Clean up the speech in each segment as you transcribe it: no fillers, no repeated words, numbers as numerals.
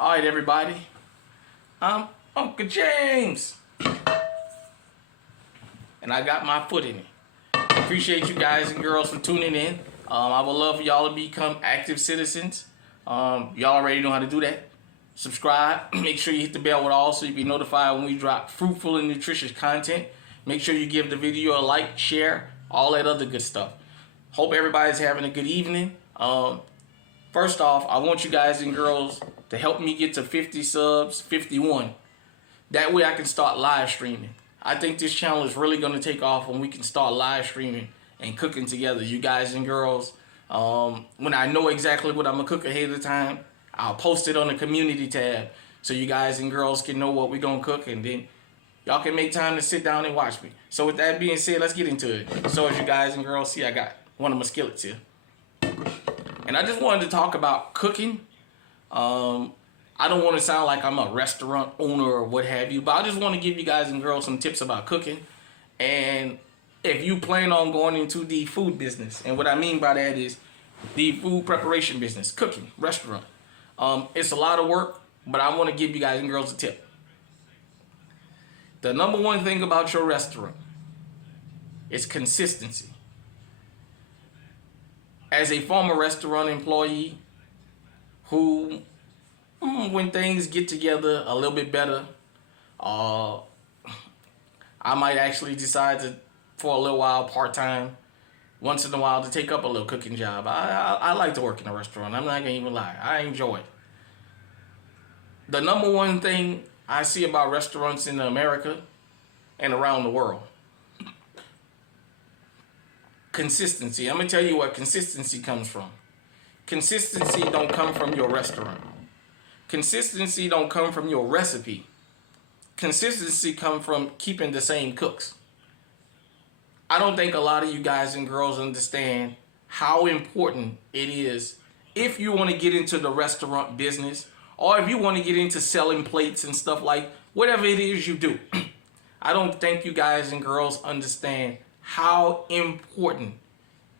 All right, everybody. I'm Uncle James. And I got my foot in it. Appreciate you guys and girls for tuning in. I would love for y'all to become active citizens. Y'all already know how to do that. Subscribe. Make sure you hit the bell with all so you be notified when we drop fruitful and nutritious content. Make sure you give the video a like, share, all that other good stuff. Hope everybody's having a good evening. First off, I want you guys and girls to help me get to 50 subs, 51. That way I can start live streaming. I think this channel is really going to take off when we can start live streaming and cooking together, you guys and girls. When I know exactly what I'm going to cook ahead of time, I'll post it on the community tab so you guys and girls can know what we're going to cook, and then y'all can make time to sit down and watch me. So with that being said, let's get into it. So as you guys and girls see, I got one of my skillets here. And I just wanted to talk about cooking. I don't want to sound like I'm a restaurant owner or what have you, but I just want to give you guys and girls some tips about cooking. And if you plan on going into the food business, and what I mean by that is the food preparation business, cooking, restaurant. It's a lot of work, but I want to give you guys and girls a tip. The number one thing about your restaurant is consistency. As a former restaurant employee who, when things get together a little bit better, I might actually decide to, for a little while, part-time, once in a while, to take up a little cooking job. I like to work in a restaurant. I'm not going to even lie. I enjoy it. The number one thing I see about restaurants in America and around the world, consistency. I'm going to tell you what consistency comes from. Consistency don't come from your restaurant. Consistency don't come from your recipe. Consistency come from keeping the same cooks. I don't think a lot of you guys and girls understand how important it is if you want to get into the restaurant business, or if you want to get into selling plates and stuff, like whatever it is you do. I don't think you guys and girls understand how important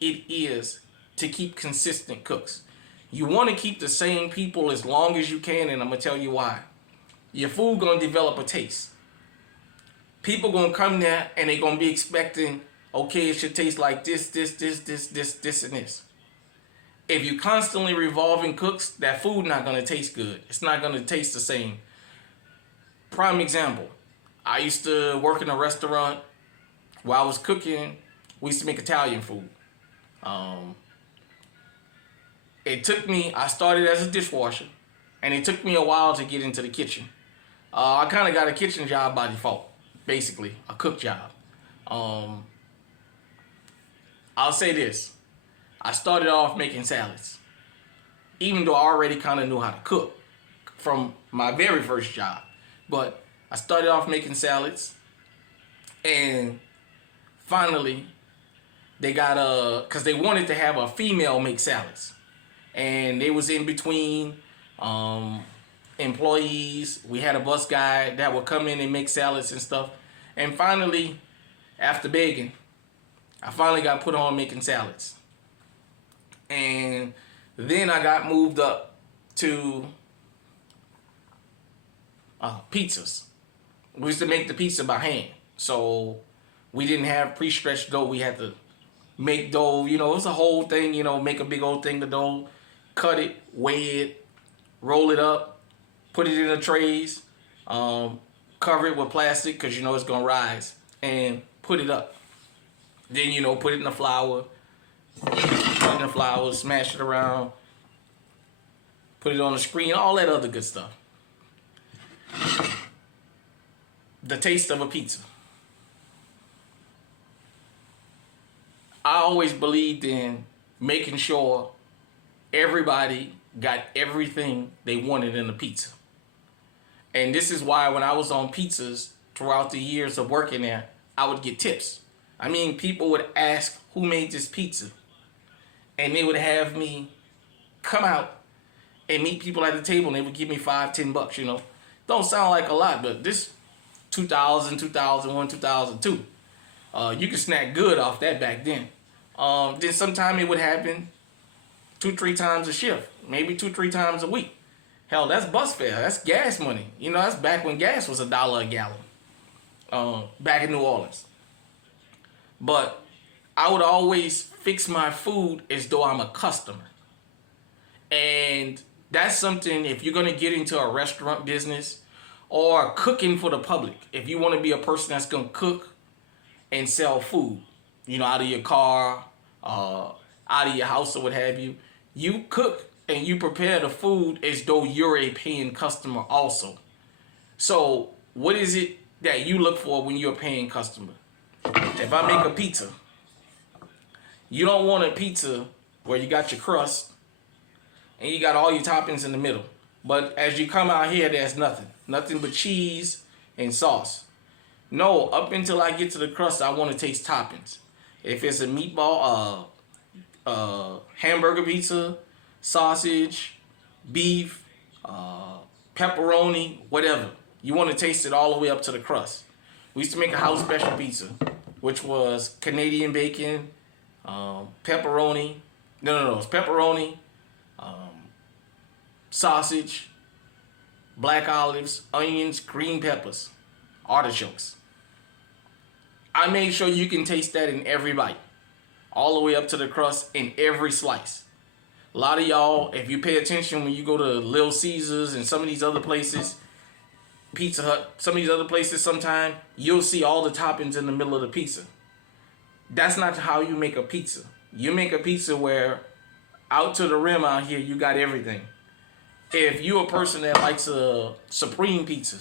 it is to keep consistent cooks. You want to keep the same people as long as you can, and I'm going to tell you why. Your food going to develop a taste. People going to come there and they're going to be expecting, okay, it should taste like this, and this. If you constantly revolving cooks, that food not going to taste good. It's not going to taste the same. Prime example, I used to work in a restaurant. While I was cooking, we used to make Italian food. It took me, I started as a dishwasher, and it took me a while to get into the kitchen. I kind of got a kitchen job by default, basically, a cook job. I'll say this. I started off making salads, even though I already kind of knew how to cook from my very first job. But I started off making salads, and finally, they got because they wanted to have a female make salads. And they was in between employees. We had a bus guy that would come in and make salads and stuff. And finally, after begging, I finally got put on making salads. And then I got moved up to pizzas. We used to make the pizza by hand. So we didn't have pre-stretched dough. We had to make dough. You know, it was a whole thing, you know, make a big old thing of dough, cut it, weigh it, roll it up, put it in the trays, cover it with plastic because you know it's going to rise, and put it up. Then, you know, put it in the flour, smash it around, put it on the screen, all that other good stuff. The taste of a pizza. I always believed in making sure everybody got everything they wanted in a pizza. And this is why when I was on pizzas throughout the years of working there, I would get tips. I mean, people would ask, who made this pizza? And they would have me come out and meet people at the table, and they would give me $5, $10, you know. Don't sound like a lot, but this 2000, 2001, 2002. You could snack good off that back then. Then sometime it would happen 2-3 times a shift, maybe 2-3 times a week. Hell, that's bus fare. That's gas money. You know, that's back when gas was $1 a gallon. Back in New Orleans. But I would always fix my food as though I'm a customer. And that's something, if you're going to get into a restaurant business or cooking for the public, if you want to be a person that's going to cook and sell food, you know, out of your car, out of your house or what have you, you cook and you prepare the food as though you're a paying customer also. So what is it that you look for when you're a paying customer? If I make a pizza, you don't want a pizza where you got your crust and you got all your toppings in the middle. But as you come out here, there's nothing. Nothing but cheese and sauce. No, up until I get to the crust, I want to taste toppings. If it's a meatball, hamburger pizza, sausage, beef, pepperoni, whatever. You want to taste it all the way up to the crust. We used to make a house special pizza, which was Canadian bacon, pepperoni. No. It's pepperoni, sausage, black olives, onions, green peppers, artichokes. I made sure you can taste that in every bite, all the way up to the crust in every slice. A lot of y'all, if you pay attention when you go to Little Caesars and some of these other places, Pizza Hut, some of these other places, sometime you'll see all the toppings in the middle of the pizza. That's not how you make a pizza. You make a pizza where out to the rim out here, you got everything. If you're a person that likes a supreme pizza,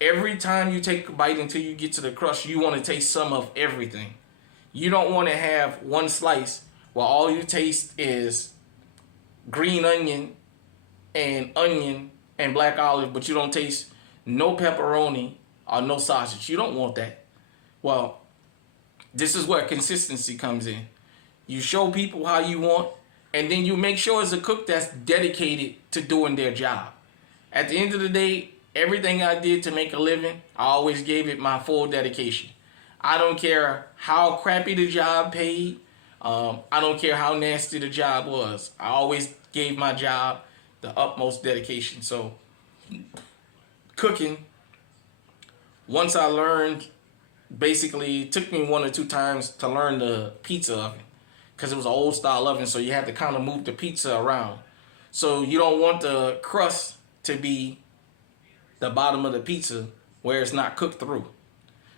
every time you take a bite until you get to the crust, you want to taste some of everything. You don't want to have one slice where all you taste is green onion and black olive, but you don't taste no pepperoni or no sausage. You don't want that. Well, this is where consistency comes in. You show people how you want, and then you make sure it's a cook that's dedicated to doing their job. At the end of the day, everything I did to make a living, I always gave it my full dedication. I don't care how crappy the job paid. I don't care how nasty the job was. I always gave my job the utmost dedication. So, cooking, once I learned, basically, it took me 1 or 2 times to learn the pizza oven, because it was an old style oven, so you had to kind of move the pizza around. So you don't want the crust to be the bottom of the pizza where it's not cooked through.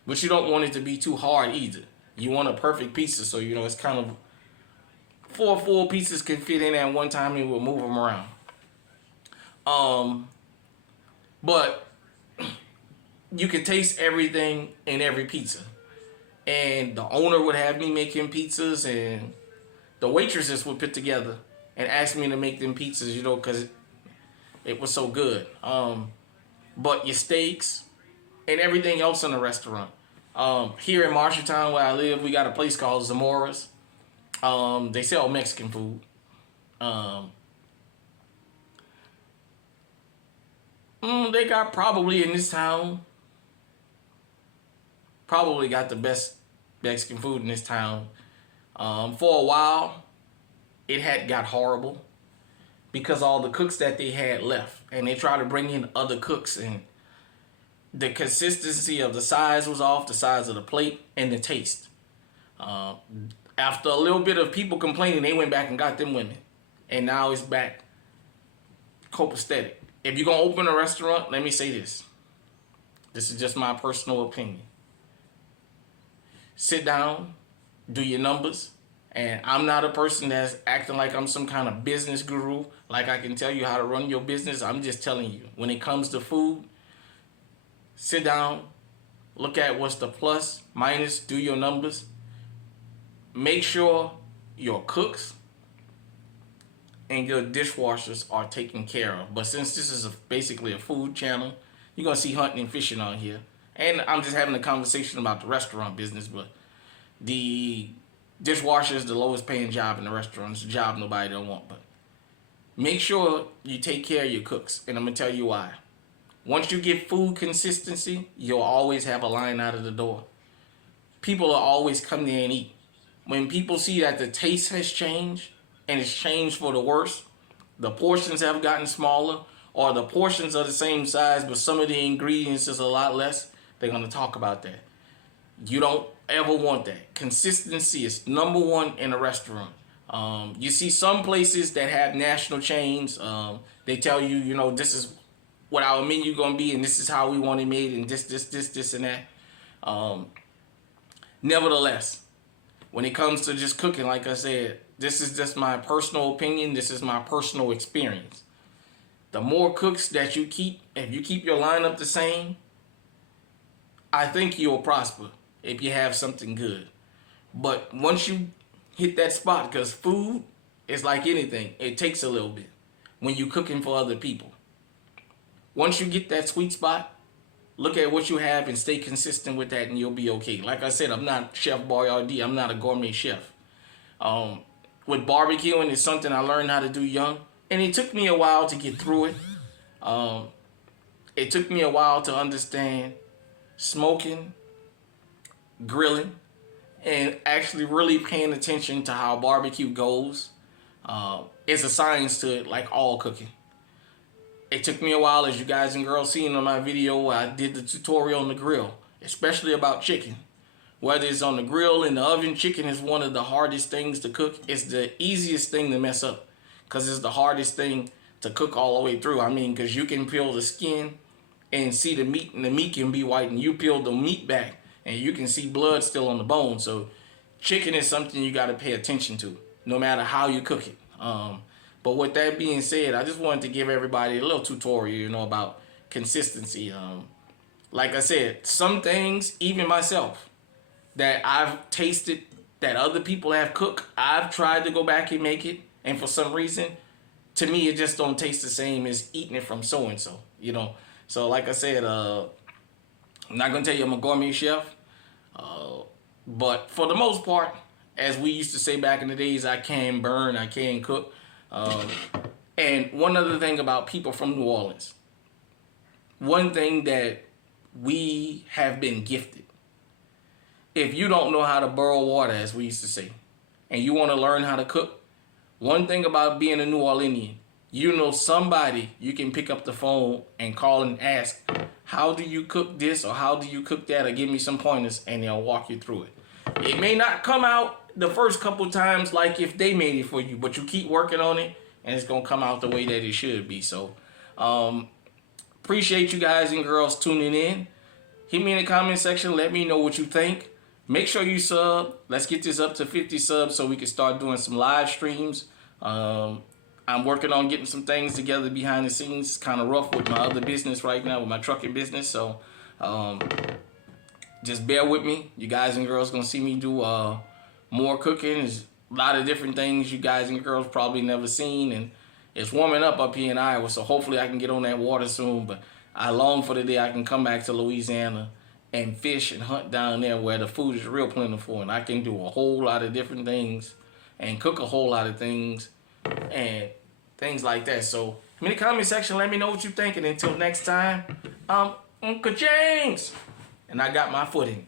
But you don't want it to be too hard either. You want a perfect pizza, so you know it's kind of 4 full pieces can fit in at one time and we'll move them around. But you can taste everything in every pizza. And the owner would have me making pizzas, and the waitresses would put together and ask me to make them pizzas, you know, because it was so good. But your steaks and everything else in the restaurant. Here in Marshalltown, where I live, we got a place called Zamora's. They sell Mexican food. They got probably in this town, probably got the best Mexican food in this town. For a while, it had got horrible because all the cooks that they had left, and they tried to bring in other cooks, and the consistency of the size was off, the size of the plate, and the taste. After a little bit of people complaining, they went back and got them women, and now it's back copacetic. If you're going to open a restaurant, let me say this. This is just my personal opinion. Sit down, do your numbers, and I'm not a person that's acting like I'm some kind of business guru, like I can tell you how to run your business. I'm just telling you, when it comes to food, sit down, look at what's the plus, minus, do your numbers. Make sure your cooks and your dishwashers are taken care of. But since this is basically a food channel, you're going to see hunting and fishing on here. And I'm just having a conversation about the restaurant business, but the dishwasher is the lowest paying job in the restaurant. It's a job nobody don't want. But make sure you take care of your cooks, and I'm going to tell you why. Once you get food consistency, you'll always have a line out of the door. People will always come there and eat. When people see that the taste has changed, and it's changed for the worse, the portions have gotten smaller, or the portions are the same size, but some of the ingredients is a lot less, they're going to talk about that. You don't ever want that. Consistency is number one in a restaurant. You see some places that have national chains. They tell you, you know, this is what our menu gonna be, and this is how we want it made, and this, and that. Nevertheless, when it comes to just cooking, like I said, this is just my personal opinion. This is my personal experience. The more cooks that you keep, if you keep your lineup the same, I think you'll prosper if you have something good. But once you hit that spot, because food is like anything, it takes a little bit when you're cooking for other people. Once you get that sweet spot, look at what you have and stay consistent with that, and you'll be okay. Like I said, I'm not Chef Boyardee. I'm not a gourmet chef. With barbecuing, it's something I learned how to do young, and it took me a while to get through it. It took me a while to understand smoking, grilling, and actually really paying attention to how barbecue goes. It's a science to it, like all cooking. It took me a while, as you guys and girls seen on my video where I did the tutorial on the grill, especially about chicken. Whether it's on the grill, in the oven, chicken is one of the hardest things to cook. It's the easiest thing to mess up because it's the hardest thing to cook all the way through. I mean, because you can peel the skin and see the meat, and the meat can be white, and you peel the meat back and you can see blood still on the bone. So chicken is something you got to pay attention to no matter how you cook it. But with that being said, I just wanted to give everybody a little tutorial, you know, about consistency. Like I said, some things, even myself, that I've tasted that other people have cooked, I've tried to go back and make it, and for some reason, to me, it just don't taste the same as eating it from so-and-so, you know. So like I said, I'm not going to tell you I'm a gourmet chef, but for the most part, as we used to say back in the days, I can burn, I can cook. And one other thing about people from New Orleans, one thing that we have been gifted, if you don't know how to boil water, as we used to say, and you want to learn how to cook, one thing about being a New Orleanian, you know somebody you can pick up the phone and call and ask, how do you cook this, or how do you cook that, or give me some pointers, and they'll walk you through it. It may not come out the first couple times like if they made it for you, but you keep working on it, and it's going to come out the way that it should be. So, appreciate you guys and girls tuning in. Hit me in the comment section. Let me know what you think. Make sure you sub. Let's get this up to 50 subs so we can start doing some live streams. I'm working on getting some things together behind the scenes. It's kind of rough with my other business right now, with my trucking business. So, just bear with me. You guys and girls going to see me do more cooking. There's a lot of different things you guys and girls probably never seen, and it's warming up here in Iowa, so hopefully I can get on that water soon. But I long for the day I can come back to Louisiana and fish and hunt down there where the food is real plentiful, and I can do a whole lot of different things and cook a whole lot of things and things like that. So in the comment section, let me know what you think, and until next time, I'm Uncle James, and I got my footing.